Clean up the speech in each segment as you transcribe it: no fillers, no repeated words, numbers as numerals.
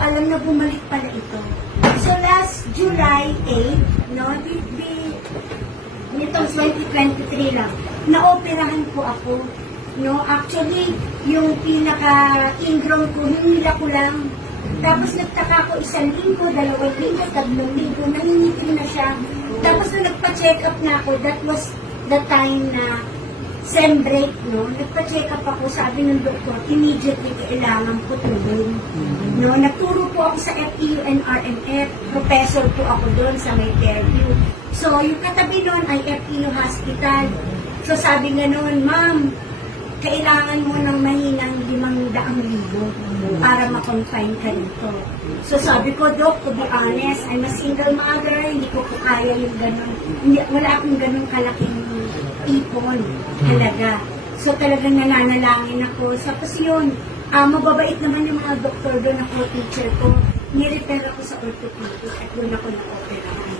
alam na bumalik pala ito. So last July 8, no, nitong 2023 lang, naoperahan po ako. No, actually, yung pinaka-ingrown ko, hinila ko lang. Tapos nagtaka ko 1 linggo, 2 linggo, 3 linggo, nangingitim na siya. Tapos nung nagpa-check up na ako, that was the time na sem break, no? Nagpa-check up ako, sabi ng doktor, immediately kailangan putulin. No, nagturo po ako sa FEU and RMF, professor po ako doon sa may Fairview. So, yung katabi noon ay FEU Hospital. So, sabi nga noon, ma'am, kailangan mo ng mahinang 500,000 para ma-confine ka dito. So sabi ko, Dok, to be honest, I'm a single mother, hindi ko po kaya yung ganun, wala akong ganun kalaking ipon talaga. So talagang nananalangin ako. Tapos yun, mababait naman yung mga doktor doon, ako teacher ko, nirepair ako sa orthopedic at doon ako na-operahan.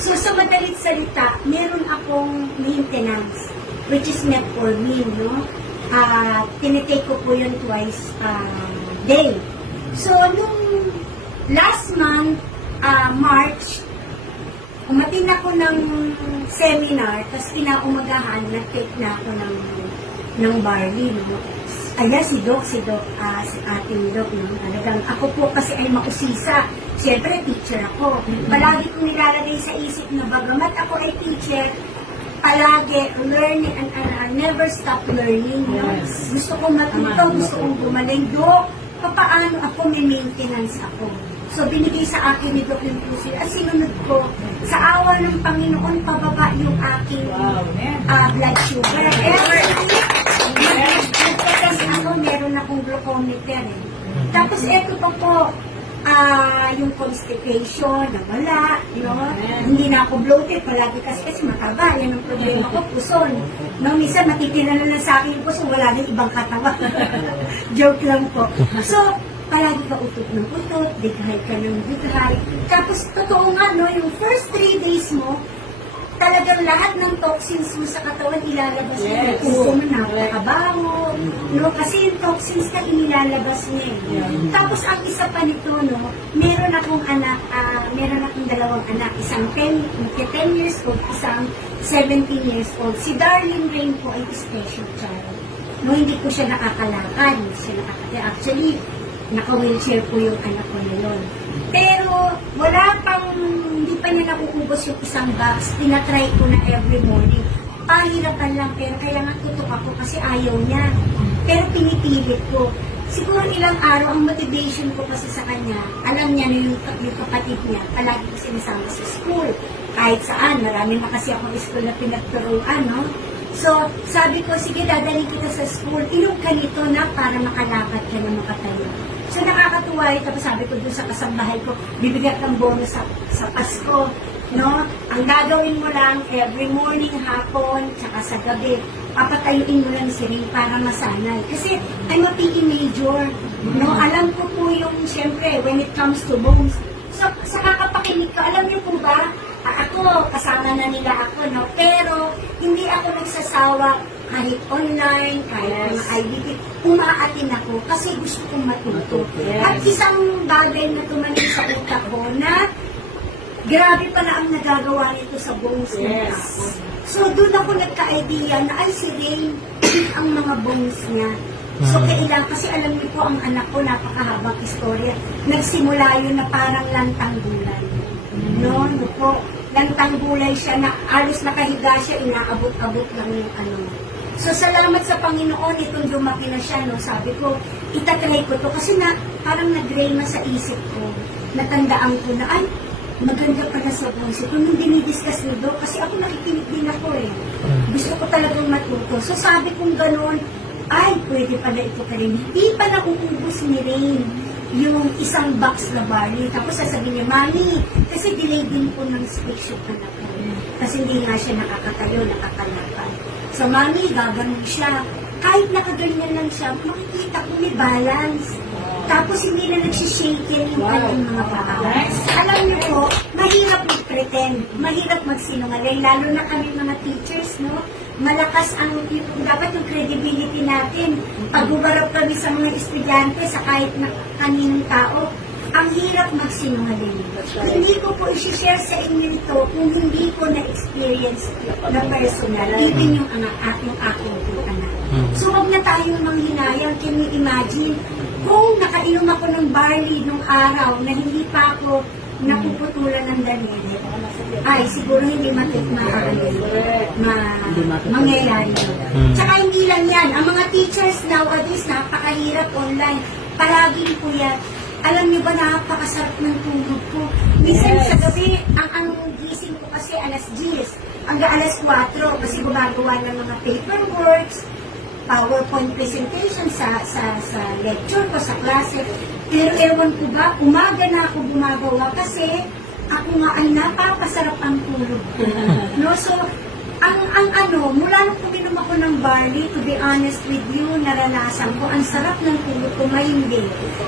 So sa madalit salita, meron akong maintenance, which is metformin, no? Tinitake ko po yun twice a day. So, nung last month, March, umatin ako ng seminar, tapos kinaumagahan, nag-take na ako ng barley. No? Ayan, si Doc, si ating Doc. No? Talagang ako po kasi ay mausisa. Siyempre, teacher ako. Palagi kong nilalagay sa isip na bagamat ako ay teacher, palagi, learning and never stop learning. Yes. Gusto kong matuto, gusto kong gumaling. Dok, paano ako may maintenance ako? So, binigay sa akin ni Dr. Lucy. At sinunod ko, sa awa ng Panginoon, pababa yung aking blood sugar. Kasi ako, meron akong glucometer. Tapos, eto pa po, yung constipation, nawala, no? Hindi na ako bloated, palagi kasi mataba, yan ang problema ko, puson. No, minsan matitira na lang sa akin yung puson, wala na ibang katawan. Joke lang po. So, palagi ka utot ng utot, dighay ka ng dighay. Tapos, totoo nga, no, yung first 3 days mo, talagang lahat ng toxins mo sa katawan ilalabas mo. Yes. Kung napakabaho, no? Kasi yung toxins na inilalabas niya. Tapos ang isa pa nito, no, meron akong anak, meron akong 2 anak, isang 10 years old, isang 17 years old. Si Darlene Rain po ay special child. No, hindi ko siya nakakalakad, actually, naka-wheelchair po yung anak ko na yun. Pero wala pang, hindi pa niya nakuubos yung isang box. Tinatry ko na every morning. Pahirapan lang, pero kaya nga tutok ako kasi ayaw niya. Pero pinipilit ko. Siguro ilang araw, ang motivation ko kasi sa kanya, alam niya na yung kapatid niya, palagi ko sinasama sa school. Kahit saan, marami na kasi akong school na pinagturuan, no? So, sabi ko, sige, dadalhin kita sa school. Inom ka nito na para makalakad ka na makatayo. So, nakakatuwa ito. Tapos sabi ko doon sa kasambahay ko, bibigyan kang bonus sa Pasko. No? Ang gagawin mo lang, every morning, hapon, tsaka sa gabi, papatayuin mo lang si Ring para masanay. Kasi, I'm a PE major. No? Alam ko po yung, syempre, when it comes to bones. So, sa kakapakinig ko, alam niyo po ba, ako, kasama na nila ako, no? Pero, hindi ako nagsasawa kahit online, kahit mga IBT, umaatin ako kasi gusto kong matuto. At isang bagay na tumanin sa utak ko na grabe pa na ang nagagawa nito sa bones ng ako. So, doon ako nagka-idea na ay si Rain, ang mga bones niya. So, kailangan, kasi alam niyo po, ang anak ko, napakahabang istorya. Nagsimula yun na parang lantang gulay. No po, lantang gulay siya na alos nakahiga siya, inaabot-abot lang yung ano. So, salamat sa Panginoon, itong lumaki na siya, no? Sabi ko, itatry ko to kasi na, parang nag-rayma sa isip ko. Natandaan ko na, ay, maganda pala sa bones ito. Nung dinidiscuss nito, kasi ako nakikinig din ako eh. Gusto ko talagang matuto. So, sabi kong ganun, ay, pwede pala ito ka rin. Hindi pa nauubos ni Rain yung isang box na barley. Tapos sasabihin niya, Mami, kasi delay din po ng speech yung anak ko. Kasi hindi nga siya nakakatayo, nakakalakad. So, Mami, gaganon siya. Kahit nakaganyan lang siya, makikita ko may balance. Tapos hindi na nagsishaken yung kanyang mga paa. Alam niyo po, mahirap mag-pretend, mahirap magsinungaling, lalo na kami mga teachers, no? Malakas ang, dapat yung credibility natin. Pag ubarap kami sa mga estudyante, sa kahit na kaninong tao, ang hirap magsinungaling. Hindi ko po i-share sa inyo ito kung hindi ko na-experience na personal, even yung aking po anak. So, huwag na tayong manghinayang. Can you imagine? Kung nakainom ako ng barley nung araw na hindi pa ako napuputulan ng daliri, ay siguro hindi mangyayari. Tsaka hindi lang yan. Ang mga teachers nowadays, napakahirap online. Palaging po yan. Alam niyo ba, napakasarap ng tulog ko. Minsan sa gabi, ang gising ko kasi alas 10, hanggang alas 4, kasi gumagawa ng mga paperworks, PowerPoint presentation sa lecture ko, sa klase. Pero ewan ko ba, umaga na ako gumagawa kasi ako nga ay napapasarap ang tulog ko. No? So, mula nung uminom ako ng barley, to be honest with you, naranasan ko, ang sarap ng tulog ko, may hindi.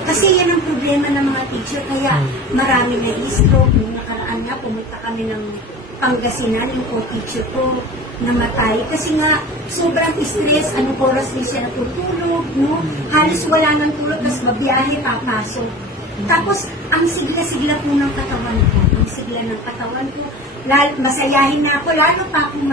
Kasi yan ang problema ng mga teacher, kaya marami na stroke. Nung nakaraan nga, pumunta kami ng Pangasinan, yung co-teacher ko, namatay. Kasi nga, sobrang stress, anong oras din siya natutulog, no? Halos wala nang tulog, tapos mabiyahe, papasok. Tapos, ang sigla-sigla po ng katawan ko, ang sigla ng katawan ko, masayahin na ako, lalo pa akong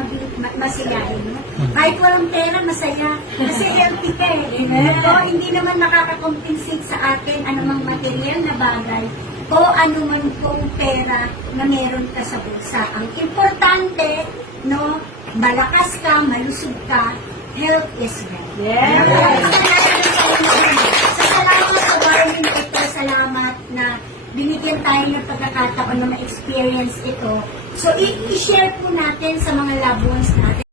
masayahin. No? Kahit walang pera, masaya. Kasi healthy ka eh. So, hindi naman nakaka-compensate sa atin anumang material na bagay o anuman pong pera na meron ka sa bulsa. Ang importante, no, malakas ka, malusog ka, health is wealth. Yes. So, salamat sa warning ito. Salamat na binigyan tayo ng pagkakataon na ma-experience ito. So, i-share po natin sa mga loved ones natin.